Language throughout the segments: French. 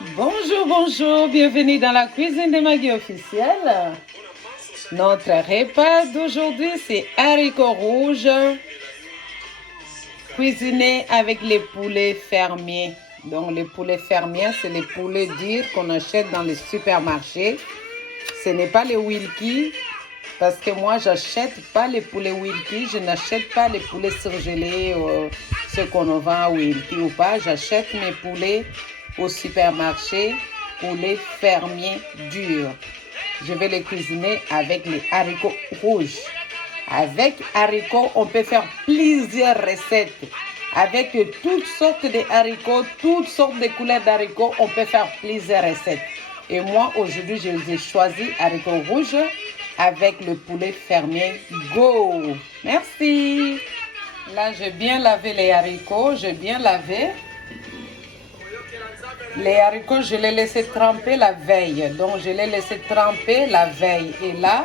Bonjour, bonjour, bienvenue dans la cuisine de Maggie officielle. Notre repas d'aujourd'hui, c'est haricots rouges cuisinés avec les poulets fermiers. Donc les poulets fermiers, c'est les poulets durs qu'on achète dans les supermarchés. Ce n'est pas les Wilkie, parce que moi, j'achète pas les poulets Wilkie, je n'achète pas les poulets surgelés, ceux qu'on vend à Wilkie ou pas. J'achète mes poulets au supermarché, poulets fermiers durs. Je vais les cuisiner avec les haricots rouges. Avec haricots, on peut faire plusieurs recettes. Avec toutes sortes de haricots, toutes sortes de couleurs d'haricots, on peut faire plusieurs recettes. Et moi, aujourd'hui, je les ai choisis haricots rouges avec le poulet fermier. Go! Merci! Là, j'ai bien lavé les haricots, j'ai bien lavé. Les haricots, je les laissé tremper la veille. Donc, je les laissé tremper la veille. Et là,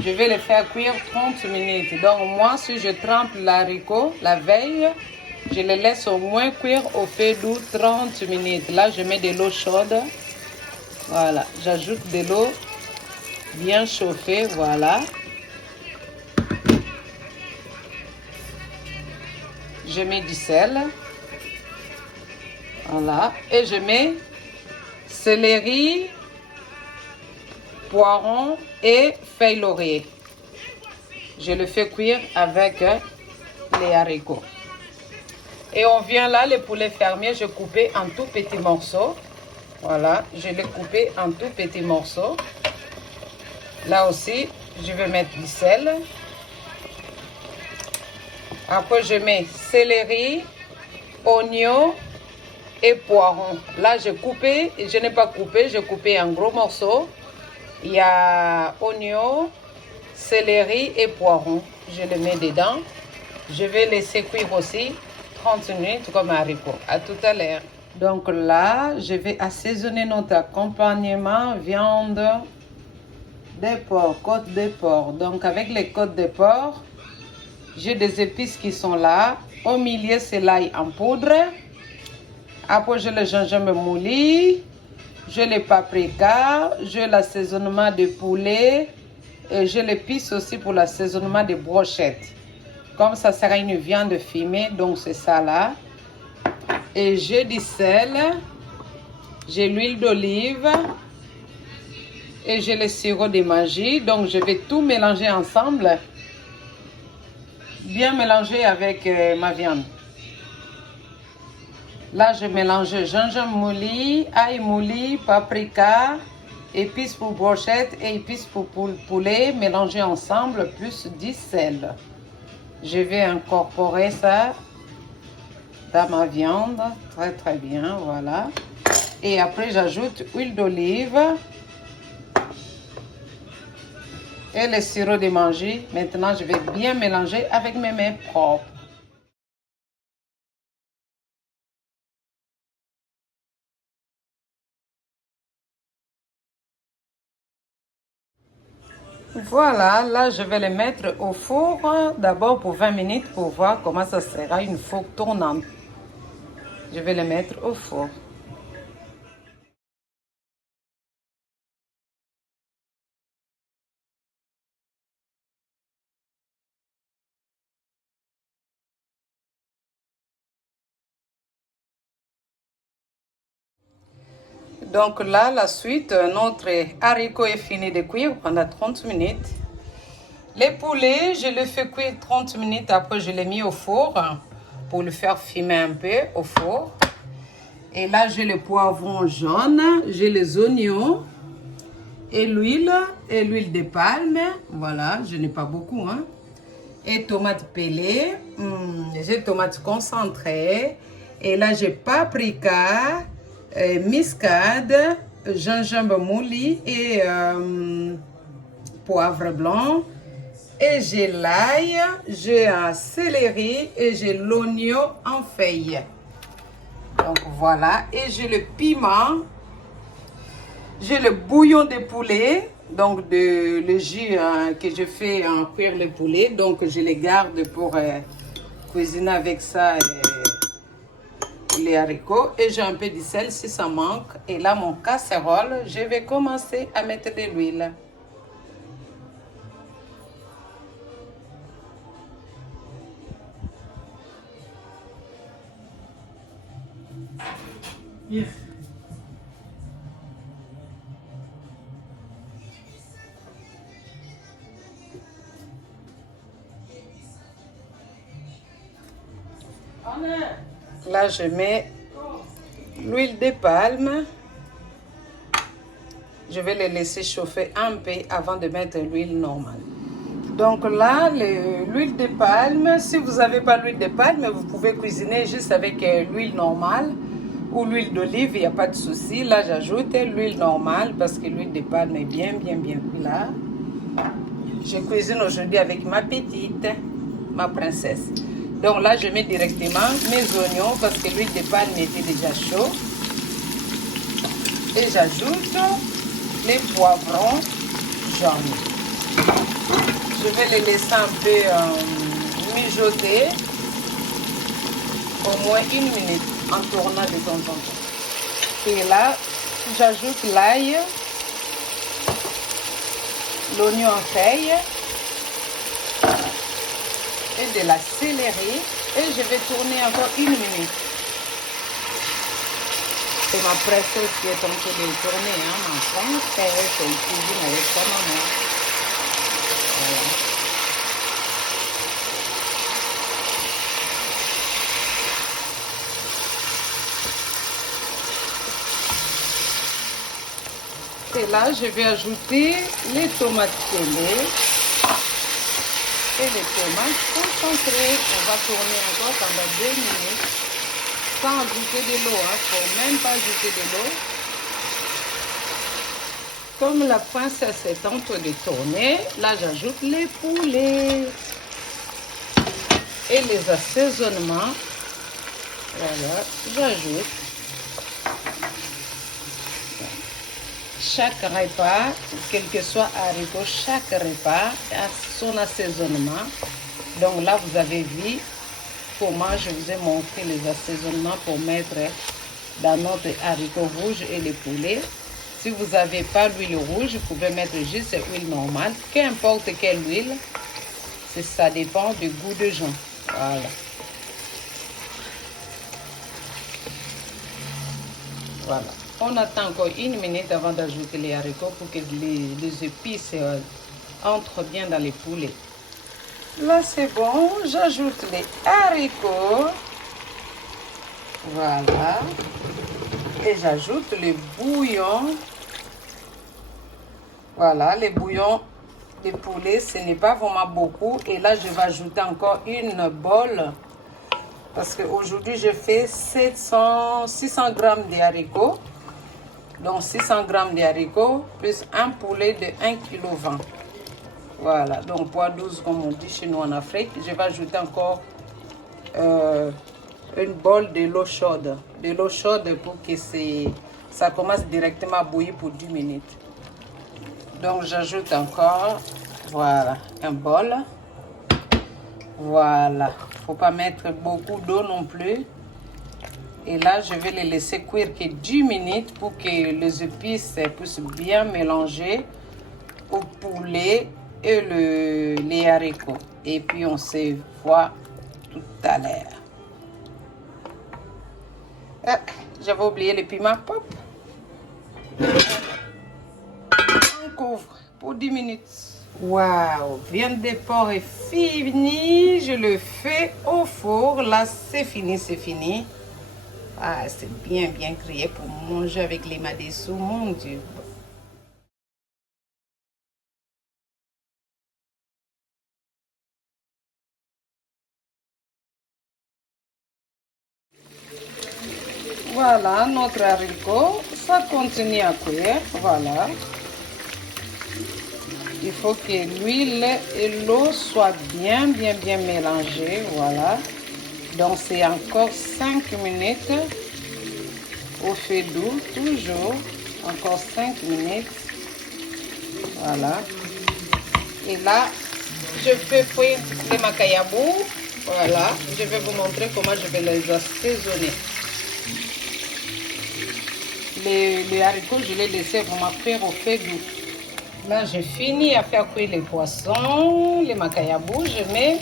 je vais les faire cuire 30 minutes. Donc, moi, si je trempe l'haricot la veille, je les laisse au moins cuire au feu doux 30 minutes. Là, je mets de l'eau chaude. Voilà, j'ajoute de l'eau bien chauffée. Voilà. Je mets du sel. Voilà. Et je mets céleri, poiron et feuilles laurier. Je le fais cuire avec les haricots. Et on vient là, les poulets fermiers, je coupais en tout petits morceaux. Voilà, je l'ai coupé en tout petits morceaux. Là aussi, je vais mettre du sel. Après, je mets céleri, oignon et poiron. Là, j'ai coupé, je n'ai pas coupé, j'ai coupé en gros morceaux. Il y a oignon, céleri et poiron. Je le mets dedans. Je vais laisser cuire aussi 30 minutes comme haricots. À tout à l'heure. Donc là, je vais assaisonner notre accompagnement viande de porc, côte de porc. Donc avec les côtes de porc, j'ai des épices qui sont là. Au milieu, c'est l'ail en poudre. Après, j'ai le gingembre moulu. J'ai le paprika. J'ai l'assaisonnement de poulet. Et j'ai l'épice aussi pour l'assaisonnement des brochettes. Comme ça sera une viande fumée, donc c'est ça là. Et j'ai du sel. J'ai l'huile d'olive. Et j'ai le sirop de magie. Donc je vais tout mélanger ensemble. Bien mélanger avec ma viande. Là, je mélange gingembre moulu, ail moulu, paprika, épices pour brochette et épices pour poulet mélangés ensemble, plus du sel. Je vais incorporer ça dans ma viande, très très bien, voilà. Et après, j'ajoute huile d'olive et le sirop de magie. Maintenant, je vais bien mélanger avec mes mains propres. Voilà, là je vais les mettre au four d'abord pour 20 minutes pour voir comment ça sera une four tournante. Je vais les mettre au four. Donc là, la suite, notre haricot est fini de cuire pendant 30 minutes. Les poulets, je les fais cuire 30 minutes, après je les mis au four pour le faire fumer un peu au four. Et là, j'ai le poivron jaune, j'ai les oignons et l'huile de palme. Voilà, je n'ai pas beaucoup, hein. Et tomates pelées, j'ai tomates concentrées. Et là, j'ai paprika, muscade, gingembre moulu et poivre blanc. Et j'ai l'ail, j'ai un céleri et j'ai l'oignon en feuilles. Donc voilà, et j'ai le piment, j'ai le bouillon de poulet, donc le jus que je fais en cuire le poulet. Donc je les garde pour cuisiner avec ça les haricots et j'ai un peu de sel si ça manque. Et là, mon casserole, je vais commencer à mettre de l'huile. Yes. Là, je mets l'huile de palme. Je vais le laisser chauffer un peu avant de mettre l'huile normale. Donc là, l'huile de palme, si vous n'avez pas l'huile de palme, vous pouvez cuisiner juste avec l'huile normale ou l'huile d'olive, il n'y a pas de souci. Là, j'ajoute l'huile normale parce que l'huile de palme est bien là. Je cuisine aujourd'hui avec ma petite, ma princesse. Donc là, je mets directement mes oignons parce que l'huile de palme était déjà chaude. Et j'ajoute les poivrons jaunes. Je vais les laisser un peu mijoter au moins 1 minute en tournant de temps en temps. Et là, j'ajoute l'ail, l'oignon en feuille et de la céleri et je vais tourner encore 1 minute. C'est ma princesse qui est en train de tourner, hein, ma princesse, elle cuisine avec sa maman. Voilà. Et là, je vais ajouter les tomates pelées et les tomates concentrées. On va tourner encore pendant 2 minutes sans ajouter de l'eau. Il ne faut même pas ajouter de l'eau. Comme la princesse est en train de tourner, là j'ajoute les poulets et les assaisonnements. Voilà, j'ajoute. Chaque repas, quel que soit haricot, chaque repas a son assaisonnement. Donc là, vous avez vu comment je vous ai montré les assaisonnements pour mettre dans notre haricot rouge et les poulets. Si vous n'avez pas l'huile rouge, vous pouvez mettre juste l'huile normale. Qu'importe quelle huile, ça dépend du goût des gens. Voilà. Voilà. On attend encore 1 minute avant d'ajouter les haricots pour que les épices entrent bien dans les poulets. Là, c'est bon. J'ajoute les haricots. Voilà. Et j'ajoute le bouillon. Voilà, les bouillons de poulet, ce n'est pas vraiment beaucoup. Et là, je vais ajouter encore une bolle. Parce qu'aujourd'hui, je fais 600 grammes de haricots. Donc 600 grammes de haricots plus un poulet de 1,20 kg. Voilà, donc poids 12 comme on dit chez nous en Afrique. Je vais ajouter encore une bolle de l'eau chaude. De l'eau chaude pour que ça commence directement à bouillir pour 10 minutes. Donc j'ajoute encore, voilà, un bol. Voilà, il ne faut pas mettre beaucoup d'eau non plus. Et là, je vais les laisser cuire que 10 minutes pour que les épices puissent bien mélanger au poulet et les haricots. Et puis, on se voit tout à l'heure. Ah, j'avais oublié les piments pop. On couvre pour 10 minutes. Waouh, viande de porc est fini. Je le fais au four. Là, c'est fini, c'est fini. Ah, c'est bien grillé pour manger avec les madessous, mon Dieu. Voilà, notre haricot, ça continue à cuire, voilà. Il faut que l'huile et l'eau soient bien mélangées, voilà. Donc c'est encore 5 minutes au feu doux, toujours, encore 5 minutes, voilà. Et là, je fais cuire les macayabous, voilà. Je vais vous montrer comment je vais les assaisonner. les haricots, je les laissais vraiment faire au feu doux. Là, j'ai fini à faire cuire les poissons, les macayabous. Je mets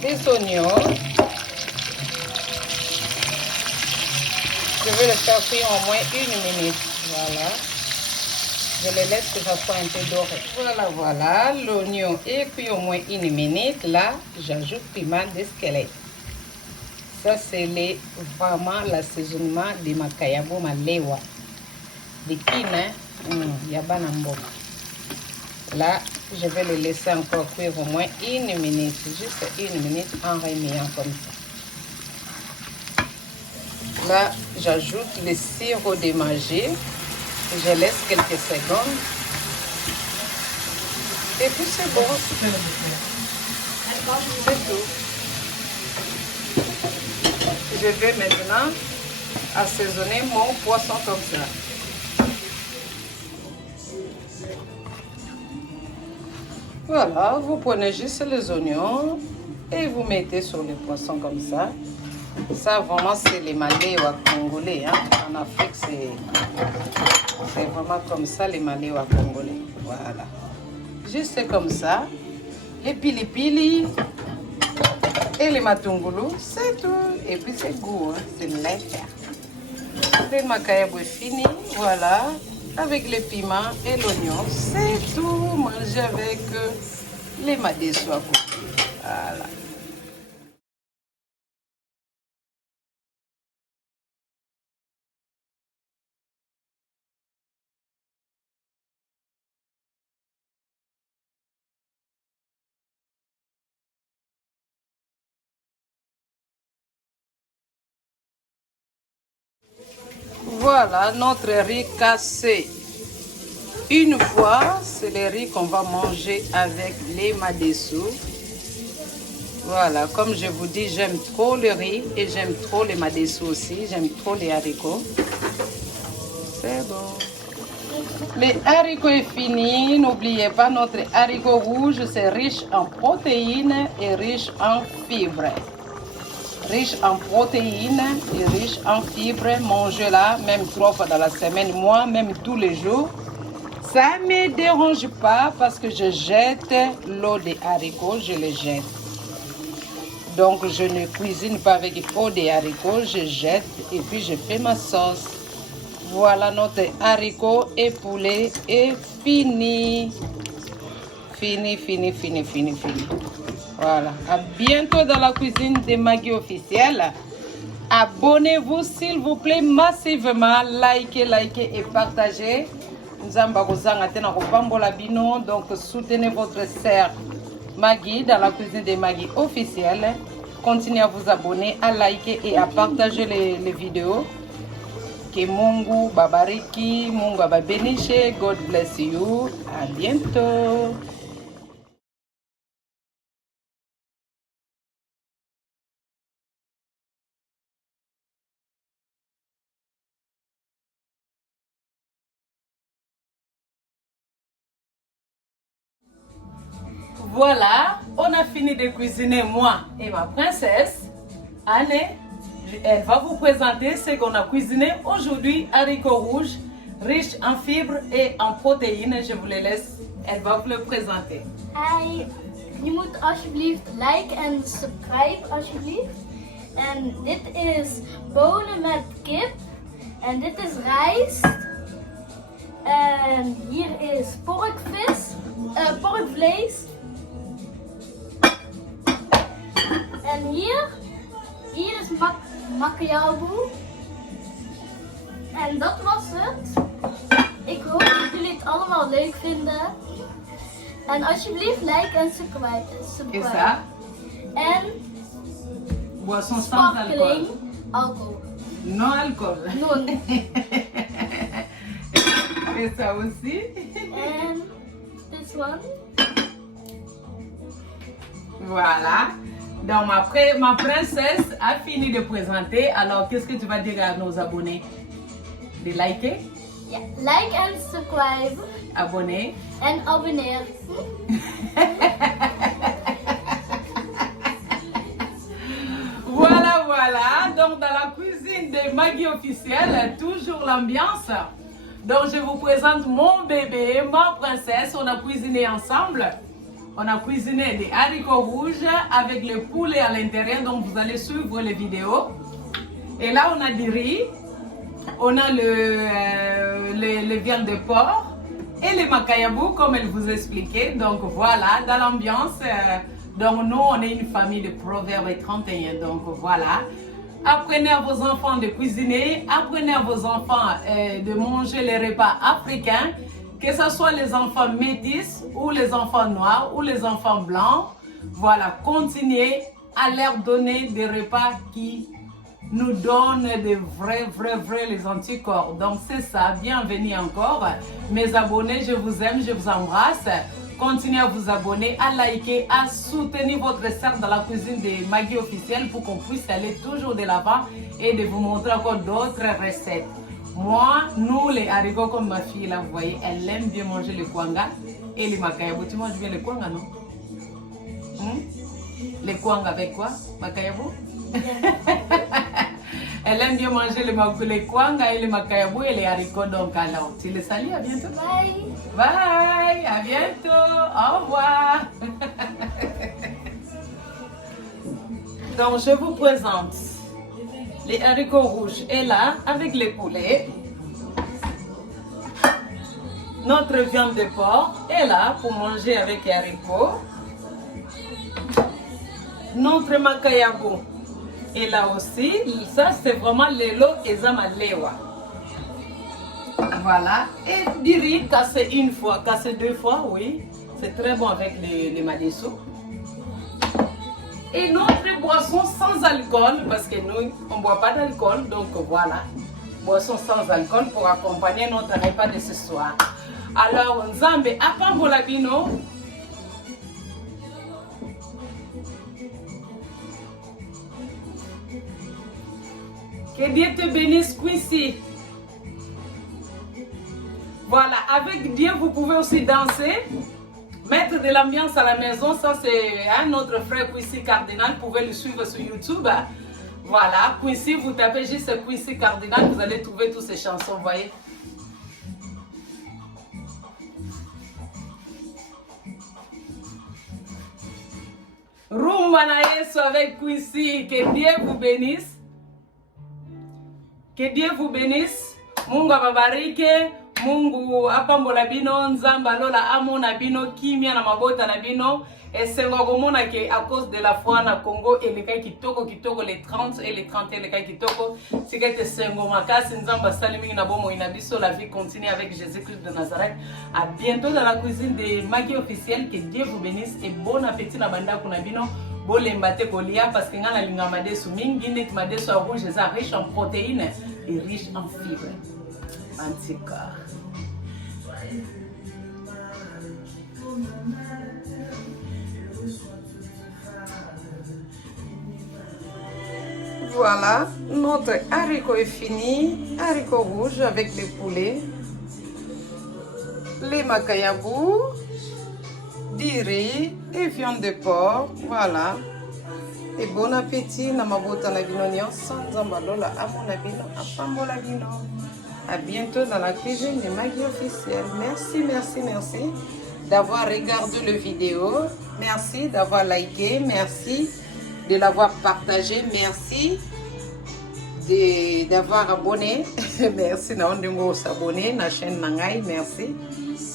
des oignons. Je vais les faire cuire au moins 1 minute. Voilà. Je les laisse que ça soit un peu doré. Voilà, voilà. L'oignon est cuit au moins 1 minute. Là, j'ajoute piment de squelette. Ça, c'est vraiment l'assaisonnement de makayabo malewa. De kine, yabanambo. Là, je vais les laisser encore cuire au moins 1 minute. Juste 1 minute en remuant comme ça. Là, j'ajoute le sirop de magie. Je laisse quelques secondes. Et puis c'est bon. C'est tout. Je vais maintenant assaisonner mon poisson comme ça. Voilà, vous prenez juste les oignons et vous mettez sur le poisson comme ça. Ça vraiment c'est les maléwa congolais. Hein? En Afrique c'est vraiment comme ça les maléwa congolais. Voilà. Juste comme ça. Les pili-pili et les matungulu, c'est tout. Et puis c'est goût, hein? C'est léger. Le makayabo est fini, voilà. Avec les piments et l'oignon, c'est tout. Manger avec les madessu à côté. Voilà. Voilà notre riz cassé. Une fois, c'est le riz qu'on va manger avec les madessu. Voilà, comme je vous dis, j'aime trop le riz et j'aime trop les madessu aussi. J'aime trop les haricots. C'est bon. Les haricots est fini. N'oubliez pas, notre haricot rouge, c'est riche en protéines et riche en fibres. Riche en protéines et riche en fibres. Mangez-la même 3 fois dans la semaine, moi, même tous les jours. Ça ne me dérange pas parce que je jette l'eau des haricots, je les jette. Donc je ne cuisine pas avec l'eau des haricots, je jette et puis je fais ma sauce. Voilà, notre haricot et poulet est fini. Fini. Voilà, à bientôt dans la cuisine de Maggie officielle. Abonnez-vous s'il vous plaît massivement, likez et partagez. Donc soutenez votre sœur Maggie dans la cuisine de Maggie officielle. Continuez à vous abonner, à liker et à partager les vidéos. Que Mungu babariki, Mungu babeniche, God bless you. À bientôt. Voilà, on a fini de cuisiner, moi et ma princesse. Anne, elle va vous présenter ce qu'on a cuisiné aujourd'hui, haricots rouges, riches en fibres et en protéines. Je vous les laisse, elle va vous le présenter. Hi, je moet alsjeblieft like en subscribe alsjeblieft. En dit is bonen met kip. En dit is rijst. En hier is porkvlees. En hier is makayabo. En dat was het. Ik hoop dat jullie het allemaal leuk vinden. En alsjeblieft like en subscribe. Et ça? En Boisson sans sparkling alcool. alcohol. Non alcool. Non. Et ça aussi? And this one. Voilà. Donc ma princesse a fini de présenter. Alors qu'est-ce que tu vas dire à nos abonnés? De liker? Yeah. Like and subscribe. Abonner? En abonneer. Voilà. Donc dans la cuisine de Maggie officiel, toujours l'ambiance. Donc je vous présente mon bébé, ma princesse. On a cuisiné ensemble. On a cuisiné des haricots rouges avec le poulet à l'intérieur. Donc vous allez suivre les vidéos. Et là on a du riz. On a les viandes de porc et les macayabou comme elle vous expliquait. Donc voilà, dans l'ambiance. Donc nous on est une famille de Proverbes 31. Donc voilà. Apprenez à vos enfants de cuisiner, apprenez à vos enfants de manger les repas africains, que ce soit les enfants métis ou les enfants noirs ou les enfants blancs. Voilà, continuez à leur donner des repas qui nous donnent des vrais les anticorps. Donc c'est ça, bienvenue encore. Mes abonnés, je vous aime, je vous embrasse. Continuez à vous abonner, à liker, à soutenir votre sœur dans la cuisine de Maggie officielle pour qu'on puisse aller toujours de l'avant et de vous montrer encore d'autres recettes. Moi, nous les haricots comme ma fille là, vous voyez, elle aime bien manger le kwanga et les makayabou. Tu manges bien le kwanga, non? Les kwanga avec quoi? Makayabou? Elle aime bien manger les kwanga et les makayabou et les haricots. Donc alors, tu les salues, à bientôt. Bye. Bye, à bientôt. Au revoir. Donc je vous présente les haricots rouges et là avec les poulets. Notre viande de porc est là pour manger avec les haricots. Notre makayabou et là aussi, ça c'est vraiment lelo et zamalewa. Voilà, et du riz cassé une fois, cassé deux fois, oui, c'est très bon avec les madessous. Et notre boisson sans alcool, parce que nous, on ne boit pas d'alcool, donc voilà, boisson sans alcool pour accompagner notre repas de ce soir. Alors, Nzambe, apambola bino. Que Dieu te bénisse, Quincy. Voilà, avec Dieu, vous pouvez aussi danser, mettre de l'ambiance à la maison. Ça, c'est notre frère Quincy Cardinal. Vous pouvez le suivre sur YouTube. Voilà, Quincy, vous tapez juste Quincy Cardinal, vous allez trouver toutes ces chansons, vous voyez. Rumba na Yesu avec Quincy. Que Dieu vous bénisse. Que Dieu vous bénisse. Mungu ababarike. Mungu apambola bino, nzamba lola amona bino, kimia na mabota na bino. Et c'est ngomona que à cause de la foi na Congo et les cas kitoko les 30 et les 31 les cas kitoko, c'est que c'est ngomaka nzamba salimi na bomo inabiso, la vie continue avec Jésus-Christ de Nazareth. À bientôt dans la cuisine de Maggie officielle. Que Dieu vous bénisse et bon appétit na banda kuna bino. Bolembate kolia parce que ngana linga madesu mingi net madesu rouge c'est riche en protéines et riche en fibres. Anticorps. Voilà, notre haricot est fini, haricot rouge avec les poulets, les makayabou, du riz et viande de porc, voilà. Et bon appétit, namabota na bino nyonso, nzamba lola amona bino, apambola bino. À bientôt dans la cuisine de Maggie officielle. Merci d'avoir regardé la vidéo. Merci d'avoir liké. Merci de l'avoir partagé. Merci d'avoir abonné. Merci d'avoir s'abonner à la chaîne Nangai. Merci.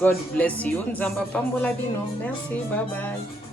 God bless you. Nzamba pambola bino. Merci. Bye bye.